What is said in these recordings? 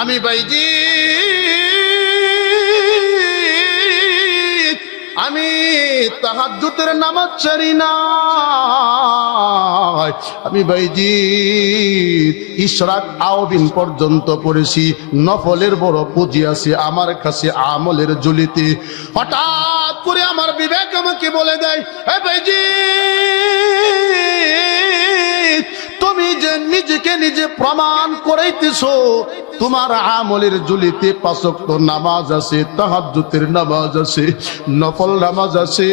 আমি বাইজি আমি তাহাজ্জুদের নামাজ ছাড়ি না। আমি বাইজি ইশরাক আওবিন পর্যন্ত পড়েছি। নফলের বড় পুঁজি আছে আমার কাছে আমলের ঝুলিতে। হঠাৎ করে আমার বিবেক আমাকে বলে দেয়, এ বাইজি তুমি যে নিজেকে নিজে প্রমাণ করাইতেছো তোমার আমলের ঝুলিতে 5 ওয়াক্ত নামাজ আছে, তাহাজ্জুদের নামাজ আছে, নফল নামাজ আছে,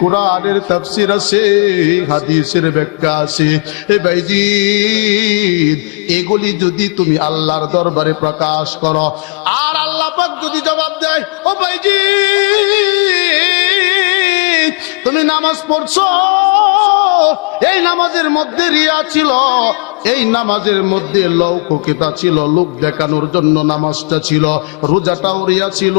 কোরআনের তাফসীর আছে, হাদিসের ব্যাখ্যা আছে। এ ভাইজি এগুলি যদি তুমি আল্লাহর দরবারে প্রকাশ করো আর আল্লাহ পাক যদি জবাব দেয়, ও ভাইজি তুমি নামাজ পড়ছো, এই নামাজের মধ্যে রিয়া ছিল, এই নামাজের মধ্যে লৌকিকতা ছিল, লোক দেখানোর জন্য নামাজটা ছিল, রোজাটাও রিয়া ছিল,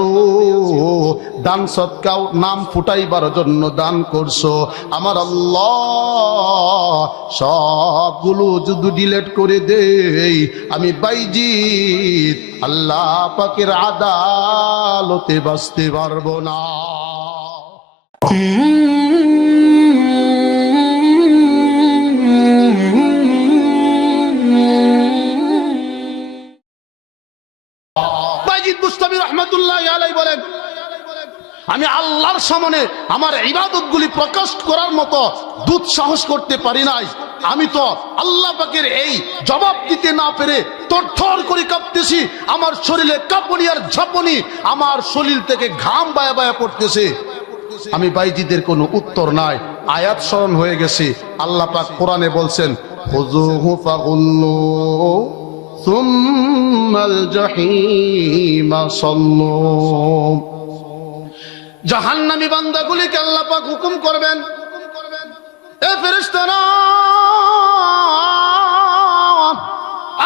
দান সদকাও নাম ফুটাইবার জন্য দান করছো, আমার আল্লাহ সবগুলো যদি ডিলিট করে দেই আমি বাইজি আল্লাহ পাকের আদালতে বাঁচতে পারবো না। বলেন আমি আল্লাহর সামনে আমার ইবাদতগুলি প্রকাশ করার মতো দুঃসাহস করতে পারি নাই। আমি তো আল্লাহ পাকের এই জবাব দিতে না পেরে থরথর করে কাঁপতেছি, আমার শরীরে কাঁপুনি আর ঝাঁপুনি, আমার শরীর থেকে ঘাম বায়া বায়া পড়তেছে। আমি বাইজিদের কোনো উত্তর নাই। আয়াত স্মরণ হয়ে গেছে, আল্লাহ পাক কোরআনে বলছেন খুযুহু ফাগুল্লু সুম্মাল জাহিমা সাল্লু। জাহান্নামী বান্দাগুলিকে আল্লাহ পাক হুকুম করবেন, এ ফেরেশতারা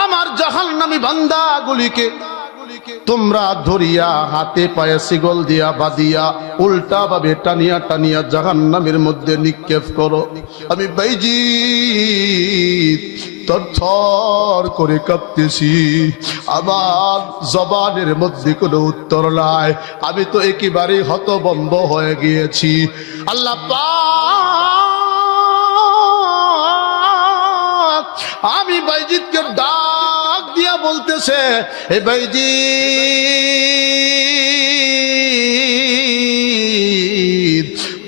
আমার জাহান্নামী বান্দাগুলিকে তোমরা ধরিয়া হাতে পায়ে শিকল দিয়া বাঁধিয়া উল্টা ভাবে টানিয়া টানিয়া জাহান্নামের মধ্যে নিক্ষেপ করো। আমি বাইজি থরথর করে কাঁপতেছি, আমার জবানের মধ্যে কোনো উত্তর নাই। আমি তো একেবারে হতভম্ব হয়ে গিয়েছি। আল্লাহ পাক আমি বাইজিদকে ডাক দিয়া বলতেছে, এ বাইজি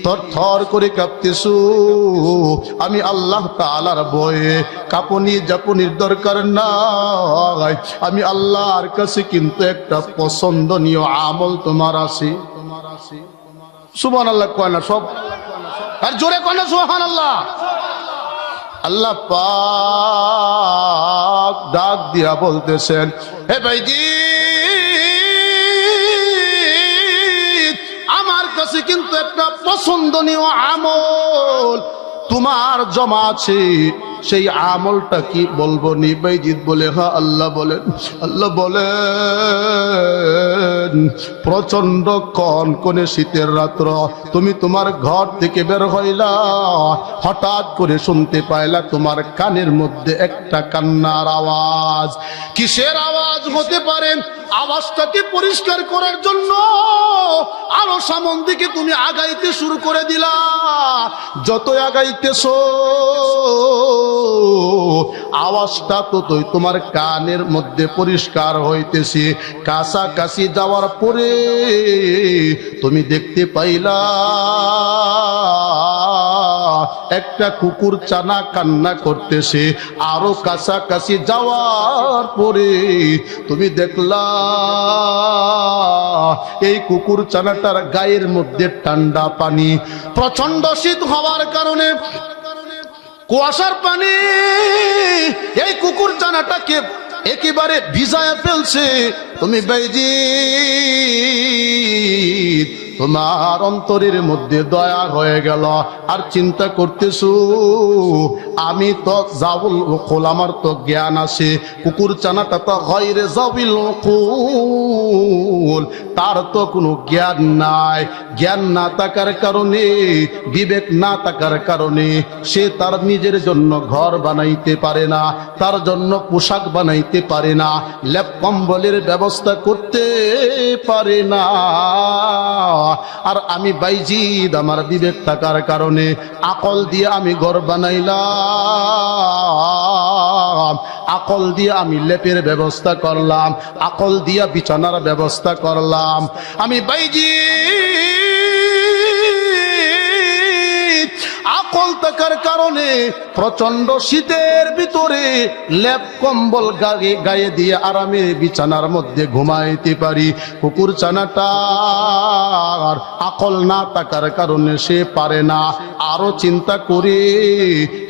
থরথর করে কাঁপতেছো, আমি আল্লাহ তাআলার ভয়ে কাঁপুনি জাপুনির দরকার নাই। আমি আল্লাহর কাছে কিন্তু একটা পছন্দনীয় আমল তোমার আছে। সুবহানাল্লাহ কয় না সব? আর জোরে কয় না সুবহানাল্লাহ? আল্লাহ পাক ডাক দিয়া বলতেছেন, হে ভাইজি আমার কাছে কিন্তু একটা পছন্দনীয় আমল তোমার জমা আছে। সেই আমলটা কি বলবো নি? বাইজিদ বলে, হ্যাঁ আল্লাহ বলেন। আল্লাহ বলেন প্রচন্ড কনকনে শীতের রাত্র, তুমি তোমার ঘর থেকে বের হইলা, হঠাৎ করে শুনতে পাইলা তোমার কানের মধ্যে একটা কান্নার আওয়াজ। কিসের আওয়াজ হতে পারে? আওয়াজটাকে পরিষ্কার করার জন্য আরো সামন দিকে তুমি আগাইতে শুরু করে দিলা। যত আগাইতেছো আওয়াজটা ততই তোমার কানের মধ্যে পরিষ্কার হইতেছে। কাছাকাছি যাওয়ার পরে তুমি দেখতে পাইলা একটা কুকুর চানা কান্না করতেছে। আরো কাছাকাছি যাওয়ার পরে তুমি দেখলা এই কুকুর চানাটার গায়ের মধ্যে ঠান্ডা পানি। প্রচন্ড শীত হওয়ার কারণে কুয়াশার পানি এই কুকুর চানাটাকে একেবারে ভিজায় ফেলছে। তুমি বাইজি তোমার অন্তরের মধ্যে দয়া হয়ে গেল। আর চিন্তা করতেছো আমি তো জাউল উকুল, আমার তো জ্ঞান আছে, কুকুর চানাটা তো গায়রে জাউল উকুল, তার তো কোনো জ্ঞান নাই। জ্ঞান না থাকার কারণে, বিবেক না থাকার কারণে সে তার নিজের জন্য ঘর বানাইতে পারে না, তার জন্য পোশাক বানাইতে পারে না, লেপ কম্বলের ব্যবস্থা করতে পারে না। আর আমি বাইজিদ আমার বিবেক থাকার কারণে আকল দিয়ে আমি ঘর বানাইলাম, আকল দিয়ে আমি লেপের ব্যবস্থা করলাম, আকল দিয়ে বিছানার ব্যবস্থা করলাম। আমি বাইজিদ আকল থাকার কারণে প্রচন্ড শীতের ভিতরে লেপ কম্বল গায়ে দিয়ে আরামে বিছানার মধ্যে ঘুমাইতে পারি। কুকুর ছানাটার আকল না থাকার কারণে সে পারে না। আরো চিন্তা করে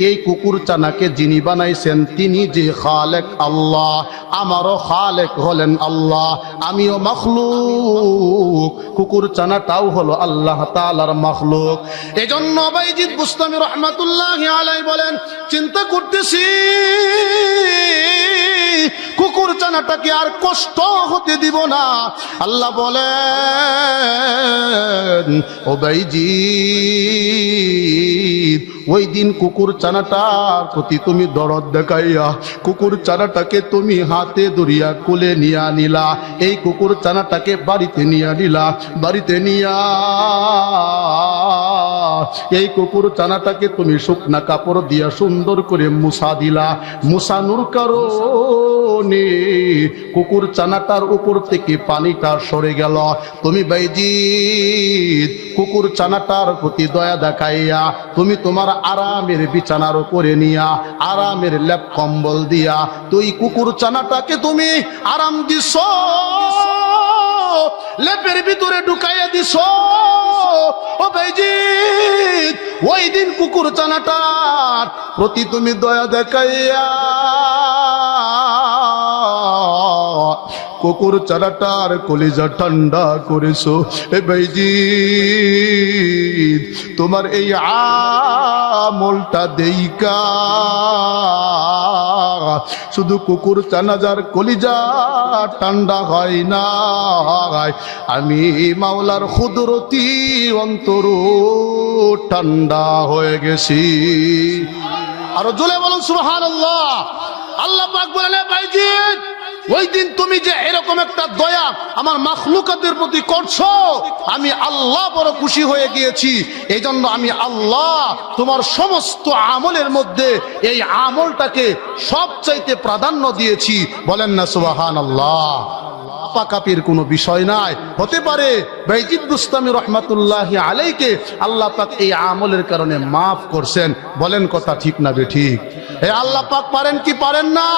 এই কুকুর ছানাকে যিনি বানাইছেন তিনি যে খালেক আল্লাহ, আমারও খালেক হলেন আল্লাহ, আমিও মাখলুক, কুকুর ছানাটাও হলো আল্লাহ তাআলার মাখলুক। এজন্য বাইজিদ বুস্তামি রহমাতুল্লাহি আলাইহি বলেন, চিন্তা করতেছি কুকুর ছানাটাকে আর কষ্ট হতে দিব না। আল্লাহ বলেন, ও বাইজিদ ওই দিন কুকুর ছানাটার প্রতি তুমি দরদ দেখাইয়া কুকুর ছানাটাকে তুমি হাতে ধরিয়া কোলে নিয়া নিলা, এই কুকুর ছানাটাকে বাড়িতে নিয়া নিলা, বাড়িতে নিয়া এই কুকুর ছানাটাকে তুমি শুকনা কাপড় দিয়া সুন্দর করে মুছা দিলা। মুছানোর কারণে কুকুর ছানাটার উপর থেকে পানিটা সরে গেল। তুমি বাইজিদ কুকুর ছানাটার প্রতি দয়া দেখাইয়া তুমি তোমার আরামের বিছানার উপরে নিয়া আরামের লেপ কম্বল দিয়া তুই কুকুর ছানাটাকে তুমি আরাম দিছ, লেপের ভিতরে ঢুকাইয়া দিছ। ও বাইজিদ ওই দিন কুকুর ছানাটার প্রতি তুমি দয়া দেখাইয়া কুকুর ছানাটার কলিজা ঠান্ডা করেছো। এ বাইজিদ তোমার এই আমলটা দেইকা শুধু কুকুর ছানাজার কলিজা ঠান্ডা হয় না, আমি মাওলার কুদরতি অন্তর ঠান্ডা হয়ে গেছি। আর জোরে বলুন সুবহানাল্লাহ। আল্লাহ পাক বলেন, বাইজিদ ওই দিন তুমি যে এরকম একটা দয়া আমার মাখলুকাতের প্রতি করছো, আমি আল্লাহ বড় খুশি হয়ে গিয়েছি। এই জন্য আমি আল্লাহ তোমার সমস্ত আমলের মধ্যে এই আমলটাকে সবচাইতে প্রাধান্য দিয়েছি। বলেন না সুবহানাল্লাহ। পাকাপির কোনো বিষয় নাই। হতে পারে বাইজিদ বুস্তামি রহমাতুল্লাহি আলাইকে আল্লাহ পাক এই আমলের কারণে মাফ করছেন। বলেন কথা ঠিক না বেঠিক? এই আল্লাহ পাক পারেন কি পারেন না?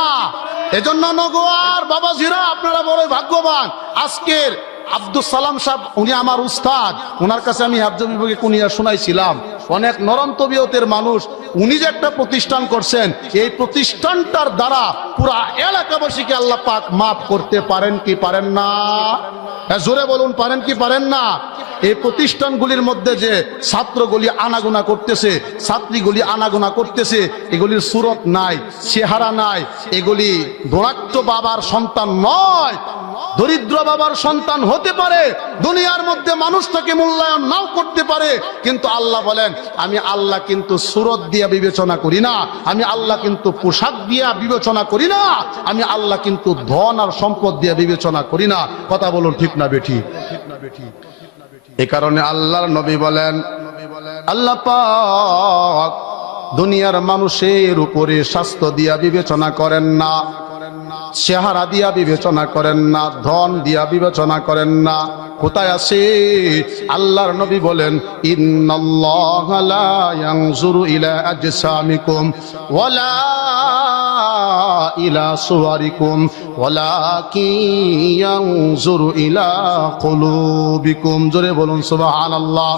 এজন্য নগোয়ার বাবাজিরা আপনারা বড় ভাগ্যবান। আজকের আব্দুল সালাম সাহেব উনি আমার উস্তাদ, ওনার কাছে আমি হাফজ বিভাগে কুনিয়া শোনাইছিলাম। অনেক নরম তবিয়তের মানুষ, উনি যে একটা প্রতিষ্ঠান করছেন, এই প্রতিষ্ঠানটার দ্বারা পুরা এলাকাবাসীকে আল্লাহ পাক মাফ করতে পারেন কি পারেন না? জোরে বলুন, পারেন কি পারেন না? এই প্রতিষ্ঠানগুলির মধ্যে যে ছাত্রগুলি আনাগোনা করতেছে, ছাত্রীগুলি আনাগোনা করতেছে, এগুলির সুরত নাই, চেহারা নাই, এগুলি দোরাক্ত বাবার সন্তান নয়, দরিদ্র বাবার সন্তান হতে পারে। দুনিয়ার মধ্যে মানুষ তাকে মূল্যায়ন নাও করতে পারে, কিন্তু আল্লাহ বলেন আমি আল্লাহ কিন্তু সুরত দিয়া বিবেচনা করি না, আমি আল্লাহ কিন্তু পোশাক দিয়া বিবেচনা করি না, আমি আল্লাহ কিন্তু ধন আর সম্পদ দিয়া বিবেচনা করি না। কথা বলুন ঠিক না বেঠি? এই কারণে আল্লাহর নবী বলেন, আল্লাহ পাক দুনিয়ার মানুষের উপরে স্বাস্থ্য দিয়া বিবেচনা করেন না, চেহারা দিয়া বিবেচনা করেন না, ধন দিয়া বিবেচনা করেন না। কোথায় আছে? আল্লাহর নবী বলেন, ইন্নাল্লাহা লা ইয়ানজুরু ইলা আজসামিকুম ওয়ালা ইলা সুওয়ারিকুম ওয়ালাকিন ইয়ানজুরু ইলা কুলুবিকুম। জোরে বলুন সুবহানাল্লাহ।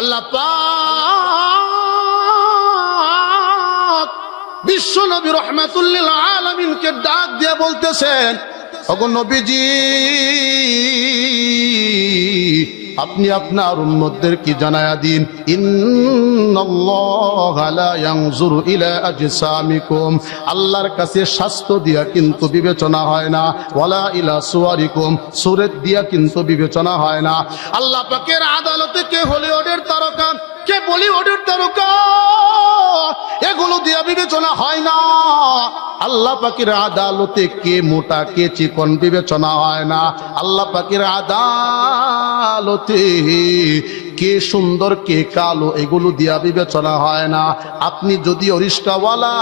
আল্লাহ পাক বিশ্ব নবী রাহমাতুল লিল আলামিনকে ডাক দিয়ে বলতেছেন, ওগো নবীজি আপনি আপনার উম্মতদেরকে জানায়া দিন, ইন্নাল্লাহা লা ইয়ানজুরু ইলা আজসামিকুম, আল্লাহর কাছে স্বাস্থ্য দিয়া কিন্তু বিবেচনা হয় না, ওয়ালা ইলা সুওয়ারিকুম, সুরত দিয়া কিন্তু বিবেচনা হয় না। আল্লাহ পাকের আদালতে কে হলিউডের তারকা, কে বলিউডের তারকা, এগুলো দিয়া বিবেচনা হয় না। আল্লাহ পাকের আদালতে কে মোটা কে চিকন বিবেচনা হয় না। আল্লাহ পাকের আদালতে কে সুন্দর কে কালো এগুলো দিয়া বিবেচনা হয় না। আপনি যদি রিস্কাওয়ালা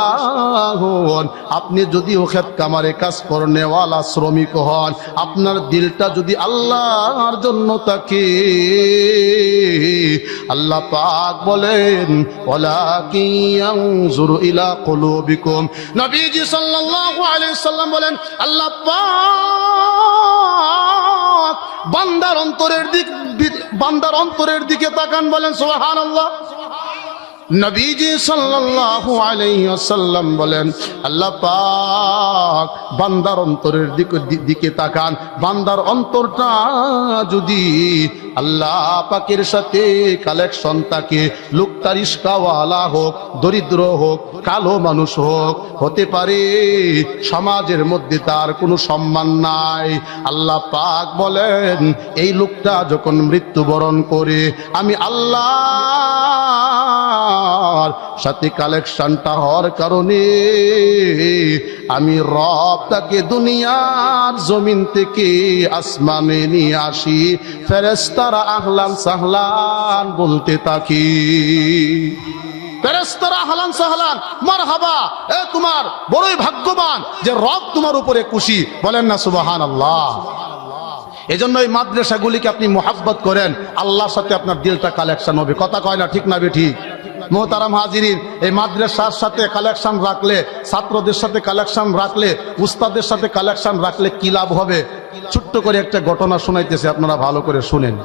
হন, আপনি যদি খেত কামারে কাজ করনেওয়ালা শ্রমিক হন, আপনার দিলটা যদি আল্লাহর জন্য থাকে, আল্লাহ পাক বলেন ওয়ালাকিন ইয়ানজুরু ইলা কুলুবিকুম। নবীজি সাল্লাল্লাহু আলাইহি সাল্লাম বলেন আল্লাহ পাক বান্দার অন্তরের দিকে তাকান, বলেন সুবহানাল্লাহ। নবীজি সাল্লাল্লাহু আলাইহি ওয়াসাল্লাম বলেন আল্লাহ পাক বান্দার অন্তরের দিকে তাকান। বান্দার অন্তরটা যদি আল্লাহ পাকের সাথে কালেকশন থাকে, লোকটা রিস্কাওয়ালা হোক, দরিদ্র হোক, কালো মানুষ হোক, হতে পারে সমাজের মধ্যে তার কোনো সম্মান নাই, আল্লাহ পাক বলেন এই লোকটা যখন মৃত্যুবরণ করে, আমি আল্লাহ সাথে কালেকশনটা হওয়ার কারণে আমি রব তাকে দুনিয়ার জমিন থেকে আসমানে নিয়ে আসি, ফেরেশতারা আহলান সাহলান বলতে থাকি। ফেরেশতারা আহলান সাহলান মারহাবা, এ তোমার বড়ই ভাগ্যবান যে রব তোমার উপরে খুশি, বলেন না সুবহানাল্লাহ। এজন্য এই মাদ্রাসাগুলিকে আপনি মোহাব্বত করেন, আল্লাহর সাথে আপনার দিলটা কালেকশন হবে। কথা কয় না, ঠিক না বেঠিক? মোহতারাম হাজিরিন, এই মাদ্রাসার সাথে কালেকশন রাখলে, ছাত্রদের সাথে কালেকশন রাখলে, উস্তাদের সাথে কালেকশন রাখলে কি লাভ হবে? ছোট্ট করে একটা ঘটনা শোনাইতেছে, আপনারা ভালো করে শুনেন।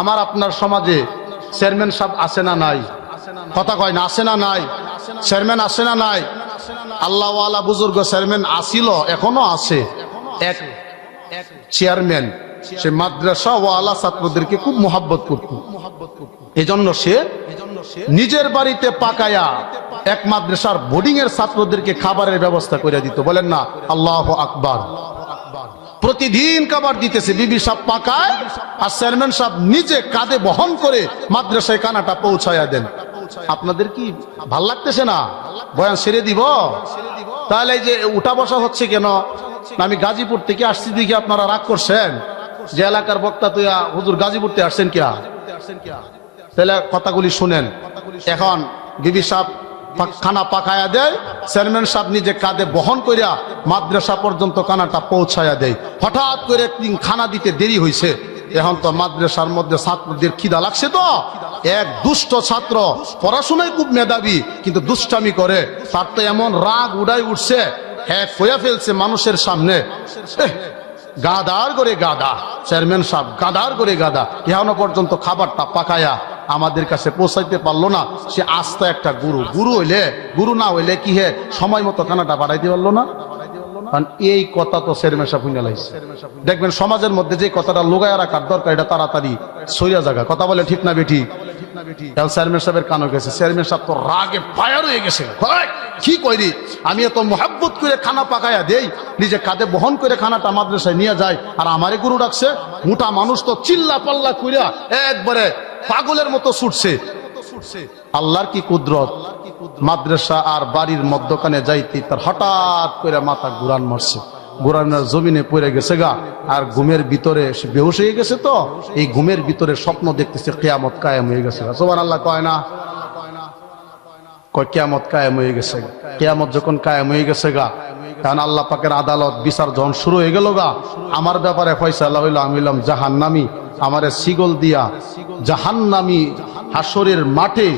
আমার আপনার সমাজে চেয়ারম্যান সাহেব আছে না নাই? কথা কয় না, আছে না নাই? চেয়ারম্যান আছে না নাই? আল্লাহওয়ালা বুজুর্গ চেয়ারম্যান আসিল, এখনো আছে। এক চেয়ারম্যান সে মাদ্রাসা ওয়ালা ছাত্রদেরকে খুব মোহাব্বত করত। এজন্য সে নিজের বাড়িতে পাকায়া এক মাদ্রাসার বোর্ডিং এর ছাত্রদেরকে খাবারের ব্যবস্থা করে দিত। বলেন না আল্লাহু আকবার। প্রতিদিন খাবার দিতেছে, বিবি সাহেব পাকায় আর চেয়ারম্যান সাহেব নিজে কাঁধে বহন করে মাদ্রাসায় কানাটা পৌঁছায়া দেন। আপনাদের কি ভাল লাগতেছে না? বয়ান ছেড়ে দিব? তাহলে এই যে উঠা বসা হচ্ছে কেন? আমি গাজীপুর থেকে আসছি দেখি আপনারা রাগ করছেন যে এলাকার বক্তা তুই হুজুর গাজীপুর থেকে আসছেন কিয়া? তাহলে কথাগুলি শুনেন। এখন বিবি সাহেব খানা পাকায়া দেয়, চেয়ারম্যান সাহেব নিজে কাঁধে বহন করিয়া মাদ্রাসা পর্যন্ত খানাটা পৌঁছায়া দেয়। হঠাৎ করে একদিন খানা দিতে দেরি হয়েছে, এখন তো মাদ্রাসার মধ্যে ছাত্রদের খিদা লাগছে, তো এক দুষ্ট ছাত্র পড়াশোনায় খুব মেধাবী কিন্তু দুষ্টামি করে, তার তো এমন রাগ উড়াই উঠছে, হ্যাঁ কইয়া ফেলছে মানুষের সামনে, গাদার করে গাদা, চেয়ারম্যান সাহেব গাদার করে গাদা, এখনো পর্যন্ত খাবারটা পাকায়া আমাদের কাছে পৌঁছাইতে পারলো না। সে আস্তে একটা গুরু হইলে, গুরু না হইলে কি হে সময় মতো খানাটা বাড়াইতে পারলো না। এই কথা তো চেয়ারম্যান সাহেব শুনে লাইছে। দেখবেন সমাজের মধ্যে যে কথাটা লুকায়া রাখার দরকার, এটা তাড়াতাড়ি সইয়া জায়গা। কথা বলে ঠিক না বেঠি? চেয়ারম্যান সাহেবের কানও গেছে, চেয়ারম্যান সাহেব তো রাগে ফায়ার হয়ে গেছে। কি কইরি, আমি এত মোহাব্বত করে খানা পাকায়া দেই, নিজে কাঁধে বহন করে খানাটা মাদ্রাসায় নিয়ে যায়, আর আমারে গুরু ডাকছে। মোটা মানুষ তো চিল্লা পাল্লা কইরা একবারে পাগলের মতো ছুটছে। আল্লাহর কি কুদরত, মাদ্রাসা আর বাড়ির মধ্যখানে যাইতে তার হঠাৎ করে মাথা ঘুরান মারছে, ঘুরানোর জমিনে পড়ে গেছে গা, আর ঘুমের ভিতরে সে বেহুশ হয়ে গেছে। তো এই ঘুমের ভিতরে স্বপ্ন দেখতেছে কিয়ামত কায়েম হয়ে গেছে। সুবহানাল্লাহ কয় না? কয় কিয়ামত কায়েম হয়ে গেছে। কিয়ামত যখন কায়েম হয়ে গেছে গা, কারণ আল্লাহ পাকের আদালত বিচার যখন শুরু হয়ে গেল গা, আমার ব্যাপারে ফয়সালা হইল, আমি হইলাম জাহান্নামী, আমারে সিগল দিয়া জাহান্নামী হাসরের মাঠে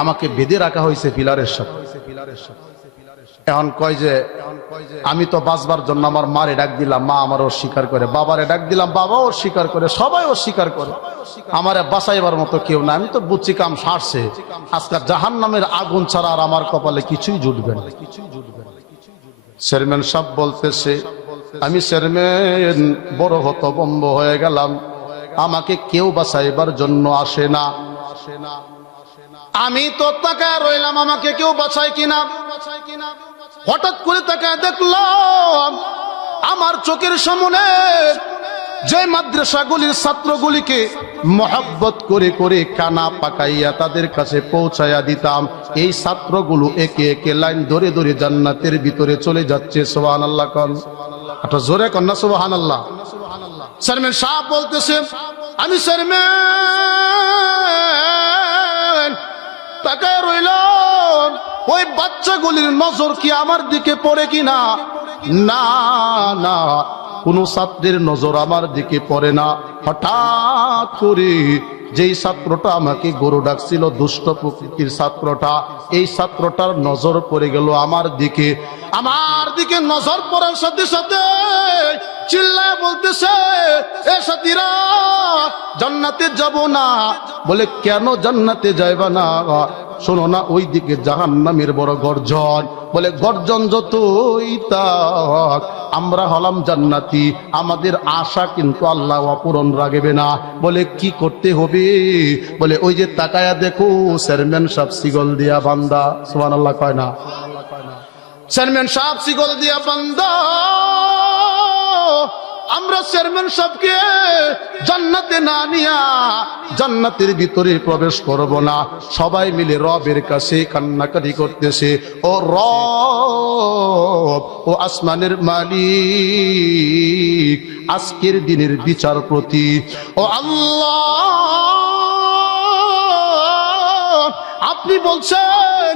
আমাকে বেঁধে রাখা হয়েছে পিলারের সাথে। এখন কয় যে আমি তো বাঁচবার জন্য আমার মারে ডাক দিলাম, মা আমার অস্বীকার করে, বাবারে ডাক দিলাম, বাবা অস্বীকার করে, সবাই অস্বীকার করে, আমারে বাঁচাইবার মতো কেউ না। আমি তো বুঝছি কাম সারছে, আজকাল জাহান্নামের আগুন ছাড়া আর আমার কপালে কিছুই জুটবে না। চেয়ারম্যান সাহেব বলতেছে, আমি চেয়ারম্যান বড় হতভম্ব হয়ে গেলাম, আমাকে কেউ বাঁচাইবার জন্য আসে না। আমি তো তাকায় রইলাম আমাকে কেউ বাঁচায় কিনা। হঠাৎ করে তাকায় দেখলাম আমার চোখের সামনে যে মাদ্রাসাগুলির ছাত্রগুলিকে মহব্বত করে করে কানা পাকাইয়া তাদের কাছে পৌঁছায়া দিতাম, এই ছাত্রগুলো একে একে লাইন ধরে ধরে জান্নাতের ভিতরে চলে যাচ্ছে। সুবহানাল্লাহ কোন, একটা জোরে কন্যা সুবহানাল্লাহ। চেয়ারম্যান সাহেব বলতেছে, আমি চেয়ারম্যান তাকায় রইলাম ওই বাচ্চাগুলির নজর কি আমার দিকে পড়ে কিনা। না না, কোন ছাত্রের নজর আমার দিকে পড়ে না। হঠাৎ করে যেই ছাত্রটা আমাকে গরু ডাকছিল, দুষ্ট প্রকৃতির ছাত্রটা, এই ছাত্রটার নজর পড়ে গেল আমার দিকে। আমার দিকে নজর পড়ার সাথে সাথে চিল্লায় বলতেছে, এ সাথীরা জান্নাতে যাব না। বলে কেন জান্নাতে যাইবা না? শোনো না, ওই দিকে জাহান্নামের বড় গর্জন। বলে গর্জন যতই থাক, আমরা হলাম জান্নাতি, আমাদের আশা কিন্তু আল্লাহ অপূরণ রাখবে না। বলে কি করতে হবে? বলে ওই যে তাকায়া দেখো চেয়ারম্যান সাহেব শিকল দিয়া বান্দা। সুবহানাল্লাহ কয় না? চেয়ারম্যান সাহেব শিকল দিয়া বান্দা। আমরা চেয়ারম্যান সাহেবকে জান্নাতে না নিয়া জান্নাতের ভিতরে প্রবেশ করব না। সবাই মিলে রবের কাছে কান্নাকাটি করতেছে, ও রব, ও আসমানের মালিক, আজকের দিনের বিচারপতি, ও আল্লাহ, আপনি বলছেন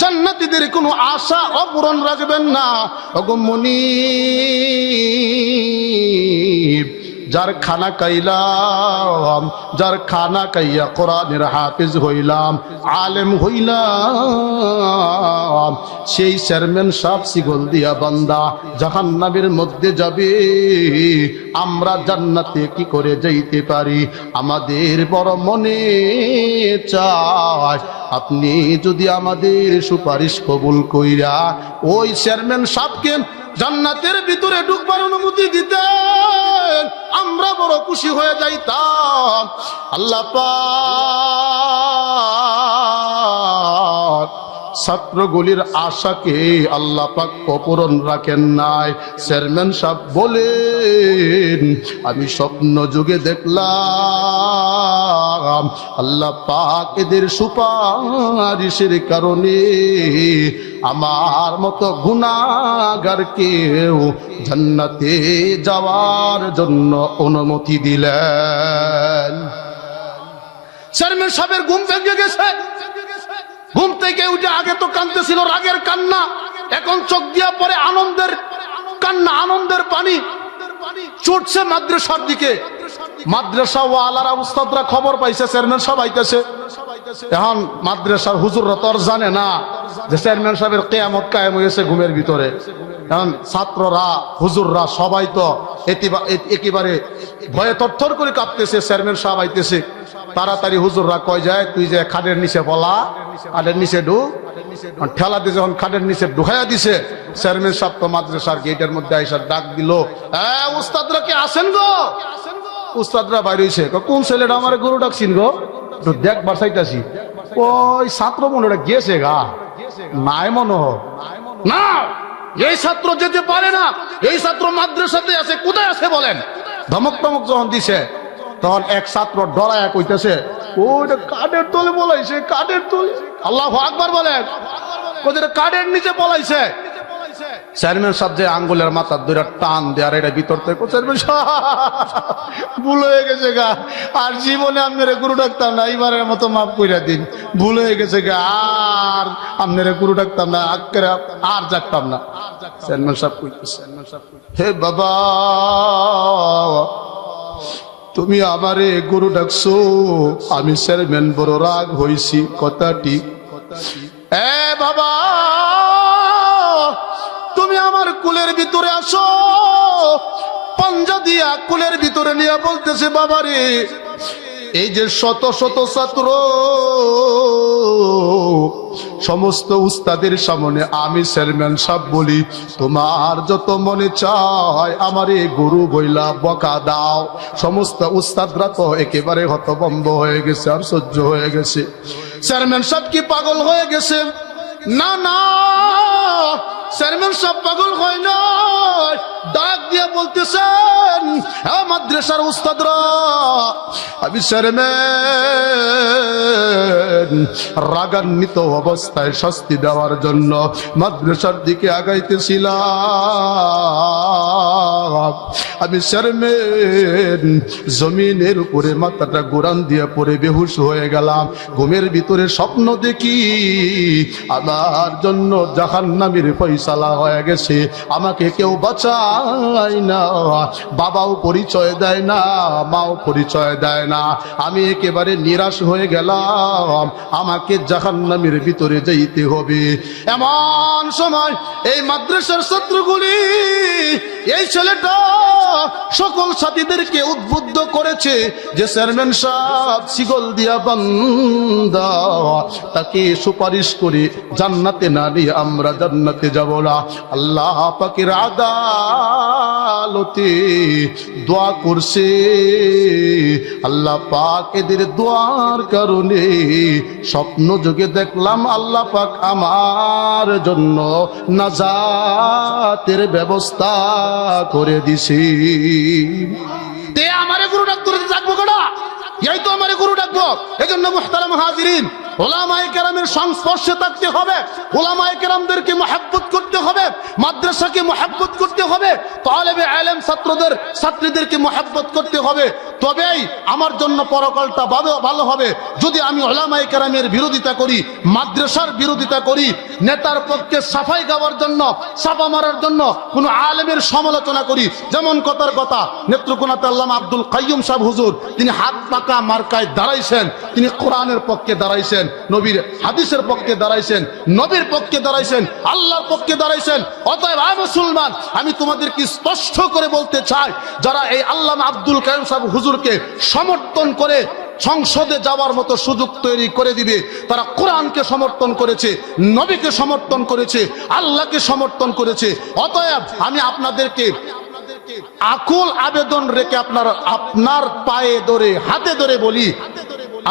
জান্নাতীদের কোনো আশা অপূরণ রাখবেন না। ওগো মুনিব, যার খানা খাইলাম, যার খানা খাইয়া কোরআনের হাফেজ হইলাম, আলেম হইলাম, সেই চেয়ারম্যান সাহেব শিকল দিয়া বান্দা জাহান্নামের মধ্যে যাবে। আমরা জান্নাতে কি করে যাইতে পারি? আমাদের বড় মনে চায় আপনি যদি আমাদের সুপারিশ কবুল কইরা ওই চেয়ারম্যান সাহেবকে জান্নাতের ভিতরে ঢুকবার অনুমতি দিতেন, আমরা বড় খুশি হয়ে যাইতাম। আল্লাহ পাক ছাত্রগুলির আশাকে আল্লাহ পাক অপূরণ রাখেন নাই। চেয়ারম্যান সাহেব বলেন, আমি স্বপ্ন যুগে দেখলাম আল্লাহ পাক এদের সুপারিশের কারণে আমার মতো গুনাহগার কেউ জান্নাতে যাওয়ার জন্য অনুমতি দিলেন। চেয়ারম্যান সাহেবের ঘুম ভেঙে গেছে। ঘুম থেকে উঠে আগে তো কাঁদতেছিল রাগের কান্না, এখন চোখ দিয়া পরে আনন্দের কান্না, আনন্দের পানি ছুটছে মাদ্রাসার দিকে। মাদ্রাসা ওয়ালারা উস্তাদরা খবর পাইছে চেয়ারম্যান সাহেব আইতেছে। এখন মাদ্রাসার হুজুররা তো আর জানে না যে চেয়ারম্যান সাহেবের কিয়ামত কায়েম হয়েছে ঘুমের ভিতরে। এখন ছাত্ররা হুজুররা সবাই তো একেবারে ভয়ে থরথর করে কাঁপতেছে, চেয়ারম্যান সাহেব আইতেছে। তাড়াতাড়ি হুজুররা কয় যায়, তুই যে খাটের নিচে বলা, খাটের নিচে ঢুক। ঠেলা দিয়ে যখন খাটের নিচে ঢুকাইয়া দিছে, চেয়ারম্যান সাহেব তো মাদ্রাসার গেটের মধ্যে আইসা ডাক দিল, উস্তাদরা কি আসেন গো? উস্তাদরা বাইরে হইছে। কোন ছেলেটা আমার গরু ডাকছিন গো? একটু দেখবার চাইতাছি। ওই ছাত্র মনে গিয়েছে গা, নাই মনে না, এই ছাত্র যেতে পারে না, এই ছাত্র মাদ্রাসাতে আছে। কোথায় আছে বলেন? ধমক টমক যখন দিছে তখন এক ছাত্র ডরায়া কইতেছে, ওইটা কাঠের তলে বলাইছে, কাঠের তলে। আল্লাহু আকবার বলেন। ওদের কাঠের নিচে বলাইছে। চেয়ারম্যান সাহেব যে আঙ্গুলের মাথার দুইটা টান দেয়ার এটা ভিতর থেকে, চেয়ারম্যান ভুল হয়ে গেছে গা, আর জীবনে আপনারা গুরু ডাকতাম না, এইবারের মতো মাফ কইরা দিন, ভুল হয়ে গেছে গা, আর আপনারা গুরু ডাকতাম না, আর জাগতাম না। চেয়ারম্যান সাহেব কইতেছে, হে বাবা, তুমি আমারে গুরু ডাকছো, আমি চেয়ারম্যান বড় রাগ হইছি, কথাটি এ বাবা, তুমি আমার কুলের ভিতরে আসো। পাঞ্জা দিয়া কুলের ভিতরে নিয়ে বলতেছে, বাবারে, এই যে শত শত ছাত্র সমস্ত উস্তাদের সামনে আমি চেয়ারম্যান সাহেব বলি, তোমার যত মনে চায় আমারে গুরু বইলা বকা দাও। সমস্ত উস্তাদরা তো একেবারে হতভম্ব হয়ে গেছে, আর সহ্য হয়ে গেছে। চেয়ারম্যান সাহেব কি পাগল হয়ে গেছে? না না, চেয়ারম্যান সাহেব পাগল হয় না, ডাক দিয়ে বলতেছেন, মাদ্রাসার উস্তাদরা, আমি চেয়ারম্যান রাগান্বিত অবস্থায় শাস্তি দেওয়ার জন্য মাদ্রাসার দিকে আগাইতেছিলাম। আমি চেয়ারম্যান জমিনের উপরে মাথাটা গোরান দিয়ে পড়ে বেহুশ হয়ে গেলাম। ঘুমের ভিতরে স্বপ্ন দেখি আমার জন্য জাহান্নামের ফয়সালা হয়ে গেছে, আমাকে কেউ বাঁচায় না, বাবাও পরিচয় দেয় না, মাও পরিচয় দেয় না। আমি একেবারে নিরাশ হয়ে গেলাম, আমাকে জাহান্নামের ভিতরে যাইতে হবে। এমন সময় এই মাদ্রাসার ছাত্রগুলি, এই ছেলেটা সকল সাথীদেরকে উদ্বুদ্ধ করেছে যে চেয়ারম্যান সাহেব শিকল দিয়া বান্দা, তাকে সুপারিশ করে জান্নাতে না নিয়ে আমরা জান্নাতে যাব না। আল্লাহ পাকের আদালতে দোয়া করছে, আল্লাহ পাক এদের দোয়ার কারণে স্বপ্ন যোগে দেখলাম আল্লাহ পাক আমার জন্য নাজাতের ব্যবস্থা করে দিছি। তে আমারে গুরু ডাক্তার ডাকবো কেডা? এই তো আমারে গুরু ডাকবো। এজন্য মুহতারাম হাজিরিন, উলামায়ে কেরামের সংস্পর্শে থাকতে হবে, উলামায়ে কেরামদেরকে মুহাব্বত করতে হবে, মাদ্রাসাকে মুহাব্বত করতে হবে, তালেবে ইলম ছাত্রীদেরকে মুহাব্বত করতে হবে। তবেই আমার জন্য পরকালটা ভালো হবে। যদি আমি উলামায়ে কেরামের বিরোধিতা করি, মাদ্রাসার বিরোধিতা করি, নেতার পক্ষে সাফাই গাওয়ার জন্য, সাফা মারার জন্য কোন আলেমের সমালোচনা করি, যেমন কথার কথা নেত্রকোনাতে আল্লামা আব্দুল কাইয়ুম সাহেব হুজুর, তিনি হাত পাকা মার্কায় দাঁড়াইছেন, তিনি কোরআনের পক্ষে দাঁড়াইছেন, নবীর হাদিসের পক্ষে দাঁড়াইছেন, নবীর পক্ষে দাঁড়াইছেন, আল্লাহর পক্ষে দাঁড়াইছেন। অতএব আয় মুসলমান, আমি তোমাদেরকে স্পষ্ট করে বলতে চাই, যারা এই আল্লামা আব্দুল কাইয়ুম সাহেব হুজুরকে সমর্থন করে সংসদে যাওয়ার মতো সুযোগ তৈরি করে দিবে, তারা কোরআনকে সমর্থন করেছে, নবীকে সমর্থন করেছে, আল্লাহকে সমর্থন করেছে। অতএব আমি আপনাদেরকে আকুল আবেদন রেখে আপনার পায়ে ধরে, হাতে ধরে বলি,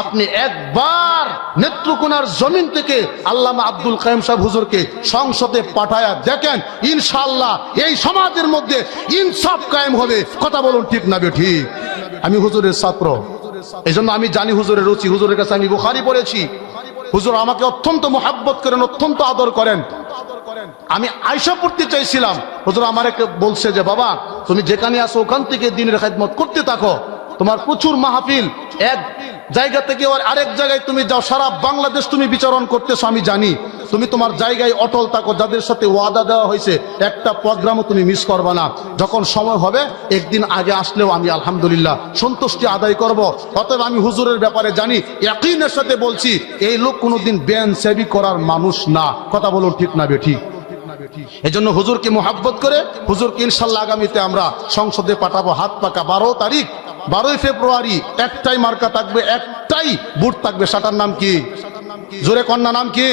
আপনি একবার নেত্রকোনার জমিন থেকে আল্লামা আব্দুল কাইয়ুম সাহেব হুজুরকে সংসদে পাঠায়া দেখেন, ইনশাআল্লাহ এই সমাজের মধ্যে ইনসাফ কায়েম হবে। কথা বলুন ঠিক না বেঠিক? আমি হুজুরের ছাত্র, এই জন্য আমি জানি হুজুরের রুচি। হুজুরের কাছে আমি বুখারী পড়েছি, হুজুর আমাকে অত্যন্ত মুহাব্বত করেন, অত্যন্ত আদর করেন। আমি আয়েশা পড়তে চাইছিলাম, হুজুর আমার বলছে যে বাবা তুমি যেখানে আসো ওখান থেকে দ্বীনের খেদমত করতে থাকো, তোমার প্রচুর মাহফিল, এক জায়গা থেকে আরেক জায়গায় তুমি যাও, সারা বাংলাদেশ তুমি বিচরণ করতেছো, আমি জানি তুমি তোমার জায়গায় অটল থাকো, যাদের সাথে ওয়াদা দেওয়া হয়েছে একটা প্রোগ্রামও তুমি মিস করবে না। যখন সময় হবে একদিন আগে আসলেও আমি আলহামদুলিল্লাহ সন্তুষ্টি আদায় করব। অতএব আমি হুজুরের ব্যাপারে জানি, ইয়াকিনের সাথে বলছি, এই লোক কোনোদিন বেআইনসাফি করার মানুষ না। কথা বলুন ঠিক না বেঠিক? এই জন্য হুজুরকে মুহাব্বত করে হুজুরকে ইনশাল্লাহ আগামীতে আমরা সংসদে পাঠাবো। হাত পাকা 12 তারিখ, 12 ফেব্রুয়ারি, একটাই মার্কা থাকবে, একটাই বুট থাকবে। সেটার নাম কি? জোরে কন্যা নাম কি?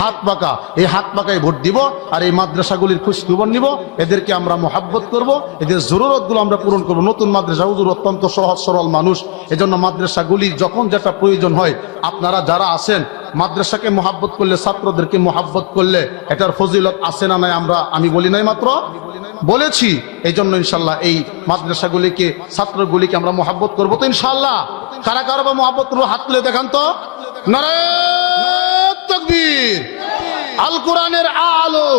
হাত পাকা। এই হাত পাকায় ভোট দিব, আর এই মাদ্রাসাগুলির খোঁজ খবর নিব, এদেরকে আমরা মোহাব্বত করব, এদের জরুরতগুলো আমরা পূরণ করব। নতুন মাদ্রাসা, হুজুর অত্যন্ত সহজ সরল মানুষ, এজন্য মাদ্রাসাগুলি যখন যেটা প্রয়োজন হয়, আপনারা যারা আছেন মাদ্রাসাকে মোহাব্বত করলে, ছাত্রদেরকে মোহাব্বত করলে এটার ফজিলত আছে না নাই আমি বলি নাই, মাত্র বলেছি। এই জন্য ইনশাল্লাহ এই মাদ্রাসাগুলিকে, ছাত্রগুলিকে আমরা মোহাব্বত করবো তো ইনশাল্লাহ। কারা কারা বা মোহাব্বত করবো হাত তুলে দেখান তো। নারে তাকবীর! আল কোরআনের আলো,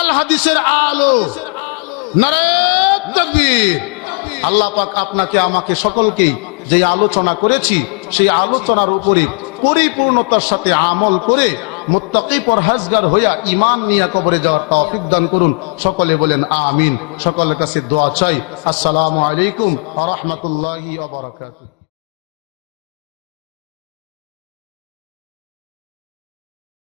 আল হাদিসের আলো, নারে তাকবীর! আল্লাহ পাক আপনাকে, আমাকে, সকলকেই যে আলোচনা করেছি সেই আলোচনার উপরে পরিপূর্ণতার সাথে আমল করে মুত্তাকি পরহেজগার হইয়া ঈমান নিয়ে কবরে যাওয়ার তৌফিক দান করুন। সকলে বলেন আমিন। সকলের কাছে দোয়া চাই। আসসালামু আলাইকুম ওয়া রাহমাতুল্লাহি ওয়া বারাকাতুহু।